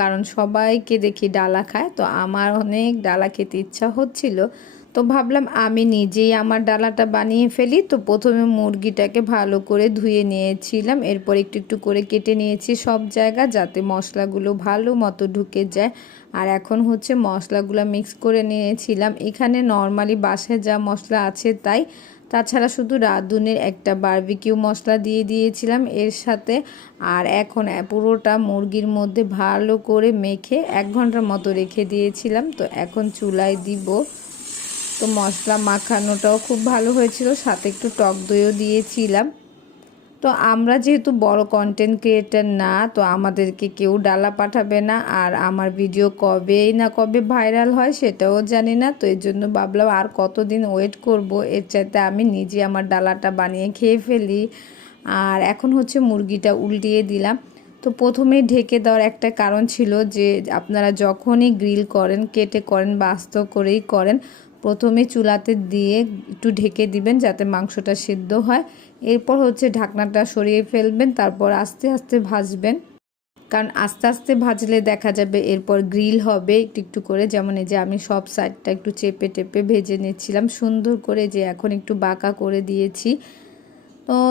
কারণ সবাইকে দেখি ডালা খায়। তো আমার অনেক ডালা খেতে ইচ্ছা হচ্ছিল। তো ভাবলাম আমি নিজেই আমার ডালাটা বানিয়ে ফেলি। তো প্রথমে মুরগিটাকে ভালো করে ধুয়ে নিয়েছিলাম। এরপর একটু একটু করে কেটে নিয়েছি সব জায়গা যাতে মশলাগুলো ভালো মতো ঢুকে যায়। আর এখন হচ্ছে মশলাগুলো মিক্স করে নিয়েছিলাম। এখানে নর্মালি বাসায় যা মশলা আছে তাই। তাছাড়া শুধু রাঁধুনের একটা বারবিকিউ মশলা দিয়ে দিয়েছিলাম এর সাথে। আর এখন পুরোটা মুরগির মধ্যে ভালো করে মেখে এক ঘণ্টার মতো রেখে দিয়েছিলাম। তো এখন চুলায় দিব। তো মশলা মাখানোটাও খুব ভালো হয়েছিল। সাথে একটু টক দইও দিয়েছিলাম। তো আমরা যেহেতু বড় কন্টেন্ট ক্রিয়েটার না, তো আমাদেরকে কেউ ডালা পাঠাবে না। আর আমার ভিডিও কবেই না কবে ভাইরাল হয় সেটাও জানি না। তো এর জন্য ভাবলাম আর কতদিন ওয়েট করব? এর চাইতে আমি নিজে আমার ডালাটা বানিয়ে খেয়ে ফেলি। আর এখন হচ্ছে মুরগিটা উল্টিয়ে দিলাম। তো প্রথমে ঢেকে দেওয়ার একটা কারণ ছিল যে, আপনারা যখনই গ্রিল করেন, কেটে করেন বা আস্ত করেই করেন প্রথমে চুলাতে দিয়ে একটু ঢেকে দিবেন যাতে মাংসটা সিদ্ধ হয়। এরপর হচ্ছে ঢাকনাটা সরিয়ে ফেলবেন, তারপর আস্তে আস্তে ভাজবেন। কারণ আস্তে আস্তে ভাজলে দেখা যাবে এরপর গ্রিল হবে একটু একটু করে। যেমন এই যে আমি সব সাইডটা একটু চেপে টেপে ভেজে নিচ্ছিলাম। সুন্দর করে যে এখন একটু বাঁকা করে দিয়েছি।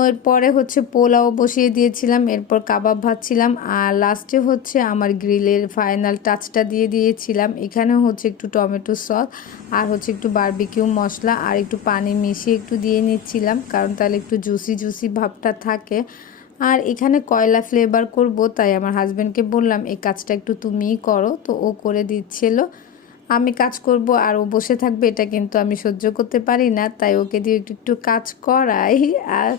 এরপরে হচ্ছে পোলাও বসিয়ে দিয়েছিলাম, এরপর কাবাব ভাজছিলাম, আর লাস্টে হচ্ছে আমার গ্রিলের ফাইনাল টাচটা দিয়ে দিয়েছিলাম। এখানে হচ্ছে একটু টমেটো সস, আর হচ্ছে একটু বারবিকিউ মশলা, আর একটু পানি মিশিয়ে একটু দিয়ে নিচ্ছিলাম, কারণ তাহলে একটু জুসি জুসি ভাবটা থাকে। আর এখানে কয়লা ফ্লেভার করব, তাই আমার হাজব্যান্ডকে বললাম, এই কাজটা একটু তুমিই করো। তো ও করে দিচ্ছিল। আমি কাজ করব আর ও বসে থাকবে, এটা কিন্তু আমি সহ্য করতে পারি না। তাই ওকে দিয়ে একটু একটু কাজ করাই। আর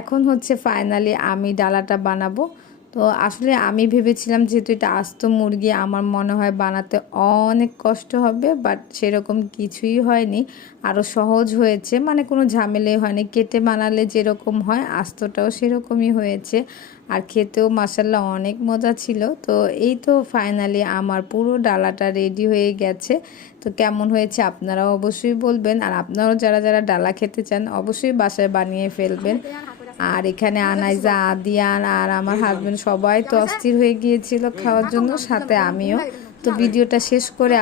এখন হচ্ছে ফাইনালি আমি ডালাটা বানাবো। তো আসলে আমি ভেবেছিলাম যেহেতু এটা আস্ত মুরগি, আমার মনে হয় বানাতে অনেক কষ্ট হবে বাট সেরকম কিছুই হয়নি। আরও সহজ হয়েছে মানে কোনো ঝামেলাই হয়নি। কেটে বানালে যেরকম হয়, আস্তটাও সেরকমই হয়েছে। আর খেতেও মাসাল্লাহ অনেক মজা ছিল। তো এই তো ফাইনালি আমার পুরো ডালাটা রেডি হয়ে গেছে। তো কেমন হয়েছে আপনারাও অবশ্যই বলবেন। আর আপনারাও যারা যারা ডালা খেতে চান, অবশ্যই বাসায় বানিয়ে ফেলবেন। আর এখানে আনাইজা আদিয়ান আর আমার হাজব্যান্ড সবাই তো অস্থির হয়ে গিয়েছিল খাওয়ার জন্য সাথে আমিও। তো ভিডিওটা শেষ করে